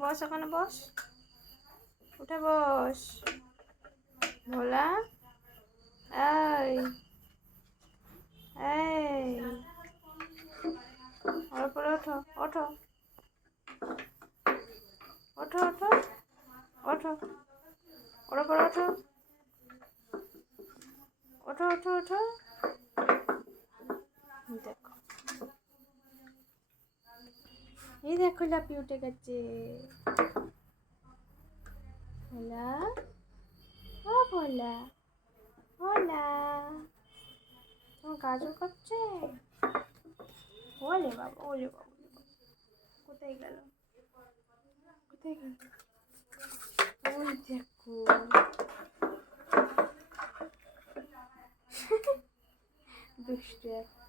বস, ওখানে বস, উঠে বস ভোলা। এই এই ওর উপরে ওঠো, ওঠো, ওঠো, ওঠো, ওঠো, ওর উপরে ওঠো, ওঠো, ওঠো, ওঠো। দেখো, এই দেখো লাফিয়ে উঠে গেছে। ভোলা, ও ভোলা, ভোলা, তোমার গাজর করছে। ওলে বাবা, ওলে বাবা, কোথায় গেল, কোথায় গেল? ওই দেখো, দুষ্টু একটা।